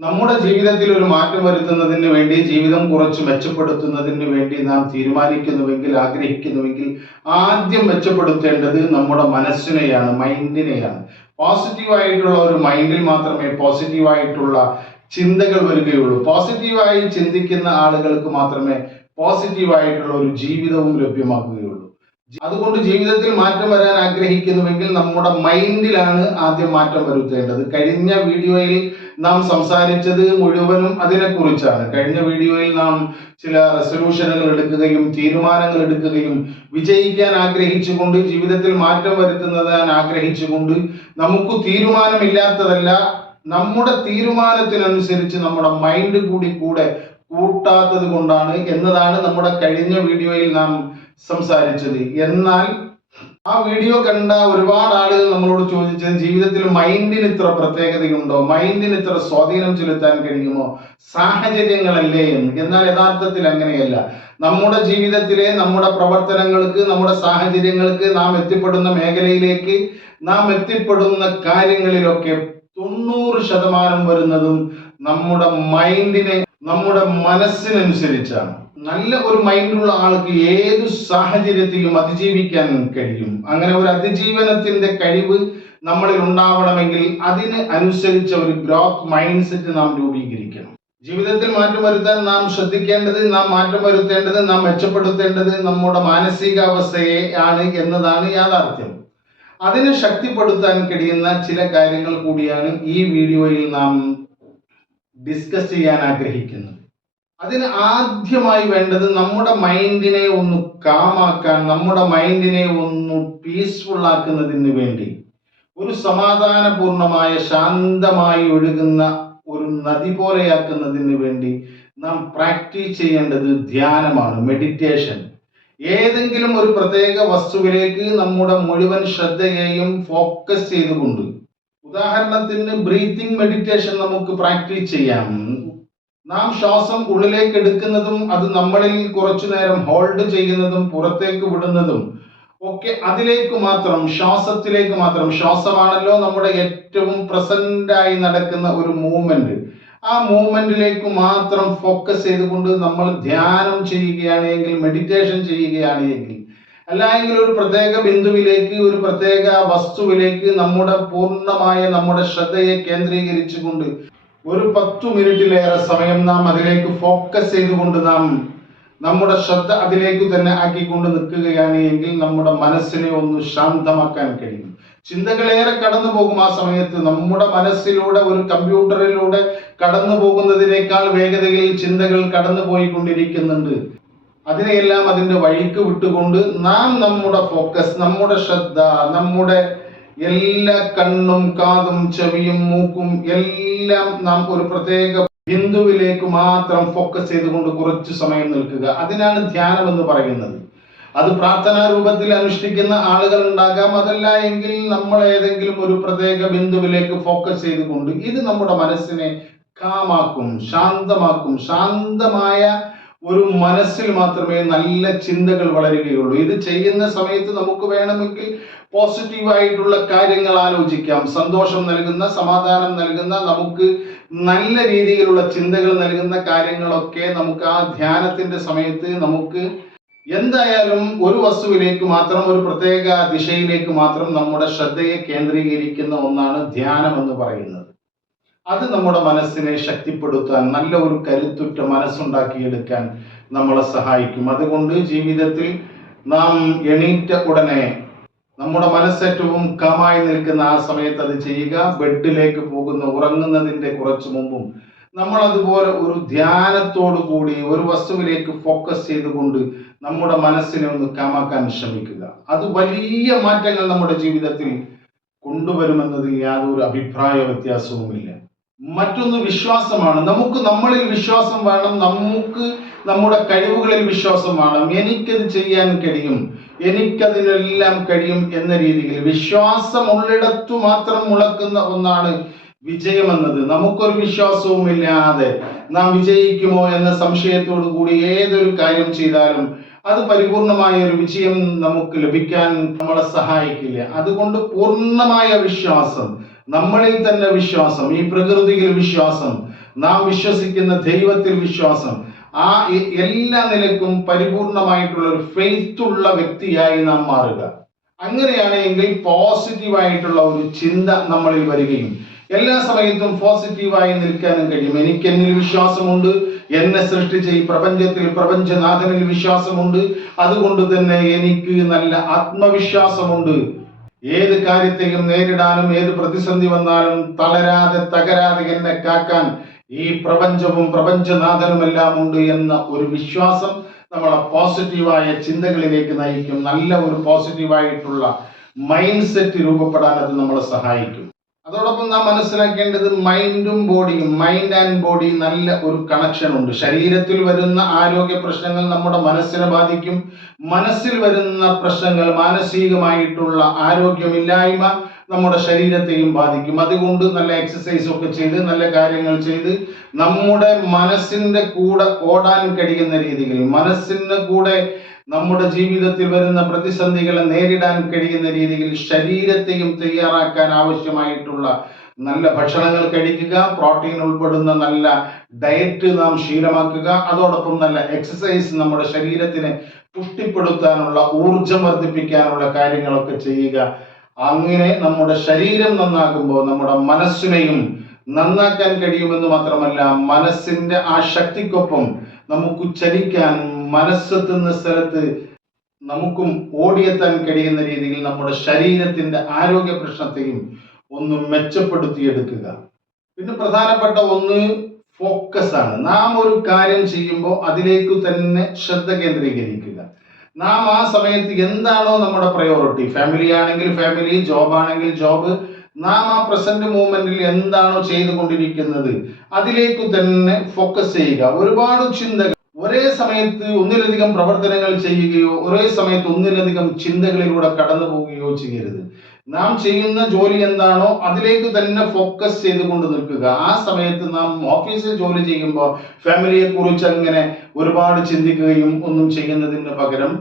നമ്മുടെ ജീവിതത്തിൽ ഒരു മാറ്റം വരുത്തുന്നതിന് വേണ്ടി, ജീവിതം കുറച്ച് മെച്ചപ്പെടുത്തുന്നതിന് വേണ്ടി നാം തീരുമാനിക്കുന്നുവെങ്കിൽ, ആഗ്രഹിക്കുന്നുവെങ്കിൽ ആദ്യം മെച്ചപ്പെടുത്തേണ്ടത് നമ്മുടെ മനസ്സിനെയാണ്, മൈൻഡിനെയാണ്. പോസിറ്റീവായിട്ടുള്ള ഒരു മൈൻഡിൽ മാത്രമേ പോസിറ്റീവായിട്ടുള്ള ചിന്തകൾ വരികയുള്ളൂ. പോസിറ്റീവായി ചിന്തിക്കുന്ന ആളുകൾക്ക് മാത്രമേ പോസിറ്റീവായിട്ടുള്ള ഒരു ജീവിതവും ലഭ്യമാക്കുകയുള്ളൂ. അതുകൊണ്ട് ജീവിതത്തിൽ മാറ്റം വരാൻ ആഗ്രഹിക്കുന്നുവെങ്കിൽ നമ്മുടെ മൈൻഡിലാണ് ആദ്യം മാറ്റം വരുത്തേണ്ടത്. കഴിഞ്ഞ വീഡിയോയിൽ നാം സംസാരിച്ചത് മുഴുവനും അതിനെക്കുറിച്ചാണ്. കഴിഞ്ഞ വീഡിയോയിൽ നാം ചില റെസൊല്യൂഷനുകൾ എടുക്കുകയും തീരുമാനങ്ങൾ എടുക്കുകയും വിജയിക്കാൻ ആഗ്രഹിച്ചുകൊണ്ട്, ജീവിതത്തിൽ മാറ്റം വരുത്തുന്നതാൻ ആഗ്രഹിച്ചുകൊണ്ട്, നമുക്ക് തീരുമാനമില്ലാത്തതല്ല, നമ്മുടെ തീരുമാനത്തിനനുസരിച്ച് നമ്മുടെ മൈൻഡ് കൂടെ കൂട്ടാത്തത് കൊണ്ടാണ് എന്നതാണ് നമ്മുടെ കഴിഞ്ഞ വീഡിയോയിൽ നാം സംസാരിച്ചത്. എന്നാൽ ആ വീഡിയോ കണ്ട ഒരുപാട് ആളുകൾ നമ്മളോട് ചോദിച്ചത്, ജീവിതത്തിൽ മൈൻഡിന് ഇത്ര പ്രത്യേകതയുണ്ടോ, മൈൻഡിന് ഇത്ര സ്വാധീനം ചെലുത്താൻ കഴിയുമോ, സാഹചര്യങ്ങളല്ലേ എന്ന്. എന്നാൽ യഥാർത്ഥത്തിൽ അങ്ങനെയല്ല. നമ്മുടെ ജീവിതത്തിലെ നമ്മുടെ പ്രവർത്തനങ്ങൾക്ക്, നമ്മുടെ സാഹചര്യങ്ങൾക്ക്, നാം എത്തിപ്പെടുന്ന മേഖലയിലേക്ക്, നാം എത്തിപ്പെടുന്ന കാര്യങ്ങളിലൊക്കെ 90% വരുന്നതും നമ്മുടെ മൈൻഡിനെ, നമ്മുടെ മനസ്സിനനുസരിച്ചാണ്. നല്ല ഒരു മൈൻഡുള്ള ആൾക്ക് ഏതു സാഹചര്യത്തെയും അതിജീവിക്കാൻ കഴിയും. അങ്ങനെ ഒരു അതിജീവനത്തിന്റെ കഴിവ് നമ്മളിൽ ഉണ്ടാവണമെങ്കിൽ അതിന് അനുസരിച്ച ഒരു ഗ്രോത്ത് മൈൻഡ് സെറ്റ് നാം രൂപീകരിക്കണം. ജീവിതത്തിൽ മാറ്റം വരുത്താൻ നാം ശ്രദ്ധിക്കേണ്ടത്, നാം മാറ്റം വരുത്തേണ്ടത്, നാം മെച്ചപ്പെടുത്തേണ്ടത് നമ്മുടെ മാനസികാവസ്ഥയെ ആണ് എന്നതാണ് യാഥാർത്ഥ്യം. അതിനെ ശക്തിപ്പെടുത്താൻ കഴിയുന്ന ചില കാര്യങ്ങൾ കൂടിയാണ് ഈ വീഡിയോയിൽ നാം ഡിസ്കസ് ചെയ്യാൻ ആഗ്രഹിക്കുന്നത്. അതിന് ആദ്യമായി വേണ്ടത് നമ്മുടെ മൈൻഡിനെ ഒന്ന് കാമാക്കാൻ, നമ്മുടെ മൈൻഡിനെ ഒന്ന് പീസ്ഫുൾ ആക്കുന്നതിന് വേണ്ടി, ഒരു സമാധാനപൂർണമായ, ശാന്തമായി ഒഴുകുന്ന ഒരു നദി പോലെയാക്കുന്നതിന് വേണ്ടി നാം പ്രാക്ടീസ് ചെയ്യേണ്ടത് ധ്യാനമാണ്, മെഡിറ്റേഷൻ. ഏതെങ്കിലും ഒരു പ്രത്യേക വസ്തുവിലേക്ക് നമ്മുടെ മുഴുവൻ ശ്രദ്ധയെയും ഫോക്കസ് ചെയ്തുകൊണ്ട്, ഉദാഹരണത്തിന് ബ്രീത്തിങ് മെഡിറ്റേഷൻ നമുക്ക് പ്രാക്ടീസ് ചെയ്യാം. നാം ശ്വാസം ഉള്ളിലേക്ക് എടുക്കുന്നതും അത് നമ്മളിൽ കുറച്ചു നേരം ഹോൾഡ് ചെയ്യുന്നതും പുറത്തേക്ക് വിടുന്നതും ഒക്കെ അതിലേക്ക് മാത്രം, ശ്വാസത്തിലേക്ക് മാത്രം. ശ്വാസമാണല്ലോ നമ്മുടെ ഏറ്റവും പ്രസന്റായി നടക്കുന്ന ഒരു മൂവ്മെന്റ്. ആ മൂവ്മെന്റിലേക്ക് മാത്രം ഫോക്കസ് ചെയ്തുകൊണ്ട് നമ്മൾ ധ്യാനം ചെയ്യുകയാണെങ്കിൽ, മെഡിറ്റേഷൻ ചെയ്യുകയാണെങ്കിൽ, അല്ലെങ്കിൽ ഒരു പ്രത്യേക ബിന്ദുവിലേക്ക്, ഒരു പ്രത്യേക വസ്തുവിലേക്ക് നമ്മുടെ പൂർണ്ണമായ നമ്മുടെ ശ്രദ്ധയെ കേന്ദ്രീകരിച്ചുകൊണ്ട് ഒരു 10 മിനിറ്റിലേറെ സമയം നാം അതിലേക്ക് ഫോക്കസ് ചെയ്തുകൊണ്ട് നാം നമ്മുടെ ശ്രദ്ധ അതിലേക്ക് തന്നെ ആക്കിക്കൊണ്ട് നിൽക്കുകയാണ് എങ്കിൽ നമ്മുടെ മനസ്സിനെ ഒന്ന് ശാന്തമാക്കാൻ കഴിയും. ചിന്തകളേറെ കടന്നു പോകും. ആ സമയത്ത് നമ്മുടെ മനസ്സിലൂടെ, ഒരു കമ്പ്യൂട്ടറിലൂടെ കടന്നു പോകുന്നതിനേക്കാൾ വേഗതയിൽ ചിന്തകൾ കടന്നു പോയിക്കൊണ്ടിരിക്കുന്നുണ്ട്. അതിനെയെല്ലാം അതിന്റെ വഴിക്ക് വിട്ടുകൊണ്ട് നാം നമ്മുടെ ഫോക്കസ്, നമ്മുടെ ശ്രദ്ധ, നമ്മുടെ എല്ലാ കണ്ണും കാതും ചെവിയും മൂക്കും എല്ലാം നാം ഒരു പ്രത്യേക ബിന്ദുവിലേക്ക് മാത്രം ഫോക്കസ് ചെയ്തുകൊണ്ട് കുറച്ചു സമയം നിൽക്കുക. അതിനാണ് ധ്യാനം എന്ന് പറയുന്നത്. അത് പ്രാർത്ഥനാ രൂപത്തിൽ അനുഷ്ഠിക്കുന്ന ആളുകൾ ഉണ്ടാകാം. അതല്ല എങ്കിൽ നമ്മൾ ഏതെങ്കിലും ഒരു പ്രത്യേക ബിന്ദുവിലേക്ക് ഫോക്കസ് ചെയ്തുകൊണ്ട് ഇത് നമ്മുടെ മനസ്സിനെ കാമാക്കും, ശാന്തമാക്കും. ശാന്തമായ ഒരു മനസ്സിൽ മാത്രമേ നല്ല ചിന്തകൾ വളരുകയുള്ളൂ. ഇത് ചെയ്യുന്ന സമയത്ത് നമുക്ക് വേണമെങ്കിൽ പോസിറ്റീവായിട്ടുള്ള കാര്യങ്ങൾ ആലോചിക്കാം. സന്തോഷം നൽകുന്ന, സമാധാനം നൽകുന്ന, നമുക്ക് നല്ല രീതിയിലുള്ള ചിന്തകൾ നൽകുന്ന കാര്യങ്ങളൊക്കെ നമുക്ക് ആ ധ്യാനത്തിന്റെ സമയത്ത് നമുക്ക് എന്തായാലും ഒരു വസ്തുവിലേക്ക് മാത്രം, ഒരു പ്രത്യേക ദിശയിലേക്ക് മാത്രം നമ്മുടെ ശ്രദ്ധയെ കേന്ദ്രീകരിക്കുന്ന ഒന്നാണ് ധ്യാനം എന്ന് പറയുന്നത്. അത് നമ്മുടെ മനസ്സിനെ ശക്തിപ്പെടുത്താൻ, നല്ല ഒരു കരുത്തുറ്റ മനസ്സുണ്ടാക്കിയെടുക്കാൻ നമ്മളെ സഹായിക്കും. അതുകൊണ്ട് ജീവിതത്തിൽ നാം എണീറ്റ ഉടനെ നമ്മുടെ മനസ്സേറ്റവും കാമായി നിൽക്കുന്ന ആ സമയത്ത് അത് ചെയ്യുക. ബെഡിലേക്ക് പോകുന്ന, ഉറങ്ങുന്നതിന്റെ കുറച്ചു മുമ്പും നമ്മൾ അതുപോലെ ഒരു ധ്യാനത്തോടു കൂടി ഒരു വസ്തുവിലേക്ക് ഫോക്കസ് ചെയ്തുകൊണ്ട് നമ്മുടെ മനസ്സിനെ ഒന്ന് കാമാക്കാൻ ശ്രമിക്കുക. അത് വലിയ മാറ്റങ്ങൾ നമ്മുടെ ജീവിതത്തിൽ കൊണ്ടുവരുമെന്നതിൽ യാതൊരു അഭിപ്രായ വ്യത്യാസവുമില്ല. മറ്റൊന്ന് വിശ്വാസമാണ്. നമുക്ക് നമ്മളിൽ വിശ്വാസം വേണം, നമുക്ക് നമ്മുടെ കഴിവുകളിൽ വിശ്വാസം വേണം. എനിക്കത് ചെയ്യാൻ കഴിയും, എനിക്കതിനെല്ലാം കഴിയും എന്ന രീതിയിൽ വിശ്വാസം ഉള്ളിടത്തു മാത്രം മുളക്കുന്ന ഒന്നാണ് വിജയമെന്നത്. നമുക്കൊരു വിശ്വാസവും ഇല്ലാതെ നാം വിജയിക്കുമോ എന്ന സംശയത്തോടു കൂടി ഏതൊരു കാര്യം ചെയ്താലും അത് പരിപൂർണമായ ഒരു വിജയം നമുക്ക് ലഭിക്കാൻ നമ്മളെ സഹായിക്കില്ല. അതുകൊണ്ട് പൂർണ്ണമായ വിശ്വാസം, നമ്മളിൽ തന്നെ വിശ്വാസം, ഈ പ്രകൃതിയിൽ വിശ്വാസം, നാം വിശ്വസിക്കുന്ന ദൈവത്തിൽ വിശ്വാസം, ആ എല്ലാ നിലക്കും പരിപൂർണമായിട്ടുള്ള ഒരു ഫെയ്ത്ത് ഉള്ള വ്യക്തിയായി നാം മാറുക. അങ്ങനെയാണെങ്കിൽ പോസിറ്റീവായിട്ടുള്ള ഒരു ചിന്ത നമ്മളിൽ വരികയും എല്ലാ സമയത്തും പോസിറ്റീവായി നിൽക്കാനും കഴിയും. എനിക്ക് എന്നിൽ വിശ്വാസമുണ്ട്, എന്നെ സൃഷ്ടിച്ച ഈ പ്രപഞ്ചത്തിൽ പ്രപഞ്ചനാഥനിൽ വിശ്വാസമുണ്ട്, അതുകൊണ്ട് തന്നെ എനിക്ക് നല്ല ആത്മവിശ്വാസമുണ്ട്. ഏത് കാര്യത്തെയും നേരിടാനും ഏത് പ്രതിസന്ധി വന്നാലും തളരാതെ തകരാതെ എന്നെ കാക്കാൻ ഈ പ്രപഞ്ചവും പ്രപഞ്ചനാഥനുമെല്ലാം ഉണ്ട് എന്ന ഒരു വിശ്വാസം നമ്മളെ പോസിറ്റീവായ ചിന്തകളിലേക്ക് നയിക്കും. നല്ല ഒരു പോസിറ്റീവായിട്ടുള്ള മൈൻഡ് സെറ്റ് രൂപപ്പെടാൻ അത് നമ്മളെ സഹായിക്കും. അതോടൊപ്പം നാം മനസ്സിലാക്കേണ്ടത് മൈൻഡും ബോഡിയും, മൈൻഡ് ആൻഡ് ബോഡി നല്ല ഒരു കണക്ഷൻ ഉണ്ട്. ശരീരത്തിൽ വരുന്ന ആരോഗ്യ പ്രശ്നങ്ങൾ നമ്മുടെ മനസ്സിനെ ബാധിക്കും. മനസ്സിൽ വരുന്ന പ്രശ്നങ്ങൾ, മാനസികമായിട്ടുള്ള ആരോഗ്യമില്ലായ്മ നമ്മുടെ ശരീരത്തെയും ബാധിക്കും. അതുകൊണ്ട് നല്ല എക്സസൈസ് ഒക്കെ ചെയ്ത് നല്ല കാര്യങ്ങൾ ചെയ്ത് നമ്മുടെ മനസ്സിന്റെ കൂടെ ഓടാൻ കഴിയുന്ന രീതിയിൽ, മനസ്സിന്റെ കൂടെ നമ്മുടെ ജീവിതത്തിൽ വരുന്ന പ്രതിസന്ധികളെ നേരിടാൻ കഴിയുന്ന രീതിയിൽ ശരീരത്തെയും തയ്യാറാക്കാൻ ആവശ്യമായിട്ടുള്ള നല്ല ഭക്ഷണങ്ങൾ കഴിക്കുക, പ്രോട്ടീൻ ഉൾപ്പെടുന്ന നല്ല ഡയറ്റ് നാം ശീലമാക്കുക. അതോടൊപ്പം നല്ല എക്സസൈസ് നമ്മുടെ ശരീരത്തിനെ പുഷ്ടിപ്പെടുത്താനുള്ള, ഊർജം വർദ്ധിപ്പിക്കാനുള്ള കാര്യങ്ങളൊക്കെ ചെയ്യുക. അങ്ങനെ നമ്മുടെ ശരീരം നന്നാകുമ്പോൾ നമ്മുടെ മനസ്സിനെയും നന്നാക്കാൻ കഴിയുമെന്ന് മാത്രമല്ല, മനസ്സിന്റെ ആ ശക്തിക്കൊപ്പം നമുക്ക് ചലിക്കാൻ, മനസ്സെത്തുന്ന സ്ഥലത്ത് നമുക്കും ഓടിയെത്താൻ കഴിയുന്ന രീതിയിൽ നമ്മുടെ ശരീരത്തിന്റെ ആരോഗ്യ പ്രശ്നത്തെയും ഒന്ന് മെച്ചപ്പെടുത്തിയെടുക്കുക. പിന്നെ പ്രധാനപ്പെട്ട ഒന്ന് ഫോക്കസ് ആണ്. നാം ഒരു കാര്യം ചെയ്യുമ്പോൾ അതിലേക്ക് തന്നെ ശ്രദ്ധ കേന്ദ്രീകരിക്കുക. നാം ആ സമയത്ത് എന്താണോ നമ്മുടെ പ്രയോറിറ്റി, ഫാമിലി ആണെങ്കിൽ ഫാമിലി, ജോബ് ആണെങ്കിൽ ജോബ്, നാം ആ പ്രസന്റ് മൂമെന്റിൽ എന്താണോ ചെയ്തുകൊണ്ടിരിക്കുന്നത് അതിലേക്ക് തന്നെ ഫോക്കസ് ചെയ്യുക. ഒരുപാട് ചിന്തകൾ ഒരേ സമയത്ത് ഒന്നിലധികം പ്രവർത്തനങ്ങൾ ചെയ്യുകയോ ഒരേ സമയത്ത് ഒന്നിലധികം ചിന്തകളിലൂടെ കടന്നു പോവുകയോ ചെയ്യരുത്. നാം ചെയ്യുന്ന ജോലി എന്താണോ അതിലേക്ക് തന്നെ ഫോക്കസ് ചെയ്തുകൊണ്ട് നിൽക്കുക. ആ സമയത്ത് നാം ഓഫീസിൽ ജോലി ചെയ്യുമ്പോൾ ഫാമിലിയെ കുറിച്ച് അങ്ങനെ ഒരുപാട് ചിന്തിക്കുകയും ഒന്നും ചെയ്യുന്നതിന് പകരം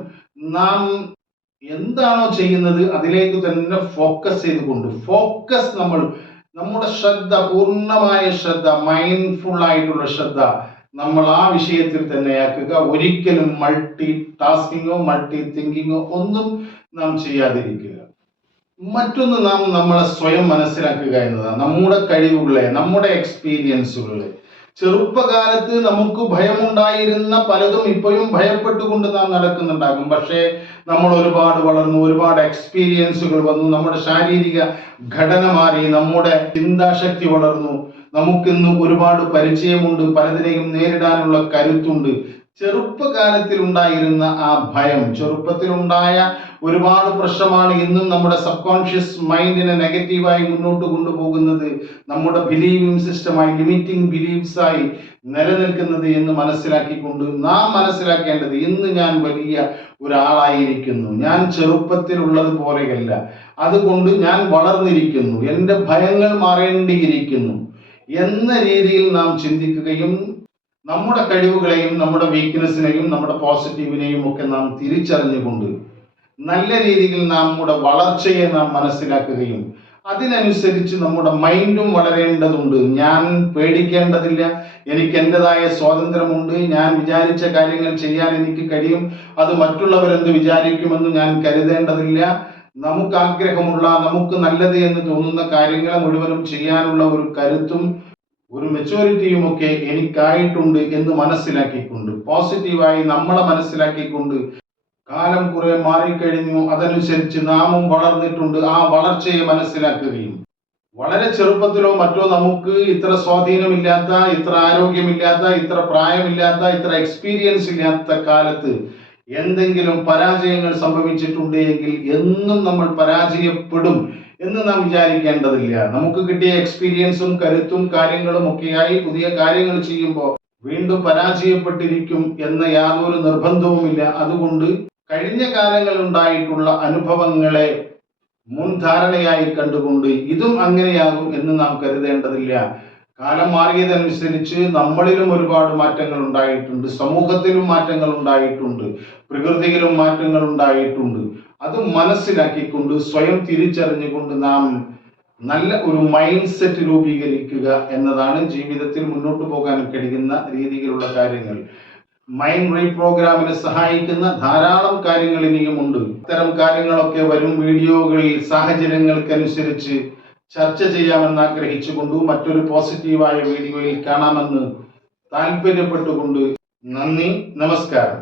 നാം എന്താണോ ചെയ്യുന്നത് അതിലേക്ക് തന്നെ ഫോക്കസ് ചെയ്തുകൊണ്ട്, ഫോക്കസ് നമ്മുടെ ശ്രദ്ധ, പൂർണ്ണമായ ശ്രദ്ധ, മൈൻഡ്ഫുൾ ആയിട്ടുള്ള ശ്രദ്ധ നമ്മൾ ആ വിഷയത്തിൽ തന്നെ ആക്കുക. ഒരിക്കലും മൾട്ടി ടാസ്കിങ്ങോ മൾട്ടി തിങ്കിങ്ങോ ഒന്നും നാം ചെയ്യാതിരിക്കുക. മറ്റൊന്ന്, നാം നമ്മളെ സ്വയം മനസ്സിലാക്കുക എന്നതാണ്. നമ്മുടെ കഴിവുകളെ, നമ്മുടെ എക്സ്പീരിയൻസുകളെ, ചെറുപ്പകാലത്ത് നമുക്ക് ഭയമുണ്ടായിരുന്ന പലതും ഇപ്പോഴും ഭയപ്പെട്ടുകൊണ്ട് നാം നടക്കുന്നുണ്ടാകും. പക്ഷേ നമ്മൾ ഒരുപാട് വളർന്നു, ഒരുപാട് എക്സ്പീരിയൻസുകൾ വന്നു, നമ്മുടെ ശാരീരിക ഘടന മാറി, നമ്മുടെ ചിന്താശക്തി വളർന്നു, നമുക്കിന്ന് ഒരുപാട് പരിചയമുണ്ട്, പലതിനെയും നേരിടാനുള്ള കരുത്തുണ്ട്. ചെറുപ്പകാലത്തിൽ ഉണ്ടായിരുന്ന ആ ഭയം, ചെറുപ്പത്തിലുണ്ടായ ഒരുപാട് പ്രശ്നമാണ് ഇന്നും നമ്മുടെ സബ് കോൺഷ്യസ് മൈൻഡിനെ നെഗറ്റീവായി മുന്നോട്ട് കൊണ്ടുപോകുന്നത്, നമ്മുടെ ബിലീവിംഗ് സിസ്റ്റമായി, ലിമിറ്റിംഗ് ബിലീഫ്സ് ആയി നിലനിൽക്കുന്നത് എന്ന് മനസ്സിലാക്കിക്കൊണ്ട് നാം മനസ്സിലാക്കേണ്ടത്, ഇന്ന് ഞാൻ വലിയ ഒരാളായിരിക്കുന്നു, ഞാൻ ചെറുപ്പത്തിലുള്ളത് പോലെയല്ല, അതുകൊണ്ട് ഞാൻ വളർന്നിരിക്കുന്നു, എൻ്റെ ഭയങ്ങൾ മാറേണ്ടിയിരിക്കുന്നു എന്ന രീതിയിൽ നാം ചിന്തിക്കുകയും നമ്മുടെ കഴിവുകളെയും നമ്മുടെ വീക്ക്നെസ്സിനെയും നമ്മുടെ പോസിറ്റീവിനെയും ഒക്കെ നാം തിരിച്ചറിഞ്ഞുകൊണ്ട് നല്ല രീതിയിൽ നമ്മുടെ വളർച്ചയെ നാം മനസ്സിലാക്കുകയും അതിനനുസരിച്ച് നമ്മുടെ മൈൻഡും വളരേണ്ടതുണ്ട്. ഞാൻ പേടിക്കേണ്ടതില്ല, എനിക്ക് എൻ്റെതായ സ്വാതന്ത്ര്യമുണ്ട്, ഞാൻ വിചാരിച്ച കാര്യങ്ങൾ ചെയ്യാൻ എനിക്ക് കഴിയും, അത് മറ്റുള്ളവരെന്ത് വിചാരിക്കുമെന്ന് ഞാൻ കരുതേണ്ടതില്ല. നമുക്ക് ആഗ്രഹമുള്ള, നമുക്ക് നല്ലത് എന്ന് തോന്നുന്ന കാര്യങ്ങളെ മുഴുവനും ചെയ്യാനുള്ള ഒരു കരുത്തും ഒരു മെച്ചൂരിറ്റിയും ഒക്കെ എനിക്കായിട്ടുണ്ട് എന്ന് മനസ്സിലാക്കിക്കൊണ്ട്, പോസിറ്റീവായി നമ്മളെ മനസ്സിലാക്കിക്കൊണ്ട്, കാലം കുറെ മാറിക്കഴിഞ്ഞു, അതനുസരിച്ച് നാമും വളർന്നിട്ടുണ്ട്, ആ വളർച്ചയെ മനസ്സിലാക്കുകയും വളരെ ചെറുപ്പത്തിലോ മറ്റോ നമുക്ക് ഇത്ര സ്വാധീനമില്ലാത്ത, ഇത്ര ആരോഗ്യമില്ലാത്ത, ഇത്ര പ്രായമില്ലാത്ത, ഇത്ര എക്സ്പീരിയൻസ് ഇല്ലാത്ത കാലത്ത് എന്തെങ്കിലും പരാജയങ്ങൾ സംഭവിച്ചിട്ടുണ്ടെങ്കിൽ എന്നും നമ്മൾ പരാജയപ്പെടും എന്ന് നാം വിചാരിക്കേണ്ടതില്ല. നമുക്ക് കിട്ടിയ എക്സ്പീരിയൻസും കരുത്തും കാര്യങ്ങളും ഒക്കെയായി പുതിയ കാര്യങ്ങൾ ചെയ്യുമ്പോൾ വീണ്ടും പരാജയപ്പെട്ടിരിക്കും എന്ന യാതൊരു നിർബന്ധവുമില്ല. അതുകൊണ്ട് കഴിഞ്ഞ കാലങ്ങളിൽ ഉണ്ടായിട്ടുള്ള അനുഭവങ്ങളെ മുൻധാരണയായി കണ്ടുകൊണ്ട് ഇതും അങ്ങനെയാകും എന്ന് നാം കരുതേണ്ടതില്ല. കാലം മാറിയതനുസരിച്ച് നമ്മളിലും ഒരുപാട് മാറ്റങ്ങൾ ഉണ്ടായിട്ടുണ്ട്, സമൂഹത്തിലും മാറ്റങ്ങൾ ഉണ്ടായിട്ടുണ്ട്, പ്രകൃതിയിലും മാറ്റങ്ങൾ ഉണ്ടായിട്ടുണ്ട്. അത് മനസ്സിലാക്കിക്കൊണ്ട് സ്വയം തിരിച്ചറിഞ്ഞുകൊണ്ട് നാം നല്ല ഒരു മൈൻഡ് സെറ്റ് രൂപീകരിക്കുക എന്നതാണ് ജീവിതത്തിൽ മുന്നോട്ട് പോകാൻ കഴിയുന്ന രീതിയിലുള്ള കാര്യങ്ങൾ. മൈൻഡ് റീപ്രോഗ്രാമിനെ സഹായിക്കുന്ന ധാരാളം കാര്യങ്ങൾ ഇനിയുമുണ്ട്. ഇത്തരം കാര്യങ്ങളൊക്കെ വരും വീഡിയോകളിൽ സാഹചര്യങ്ങൾക്കനുസരിച്ച് ചർച്ച ചെയ്യാമെന്ന് ആഗ്രഹിച്ചുകൊണ്ട് മറ്റൊരു പോസിറ്റീവായ വീഡിയോയിൽ കാണാമെന്ന് താല്പര്യപ്പെട്ടുകൊണ്ട് നന്ദി, നമസ്കാരം.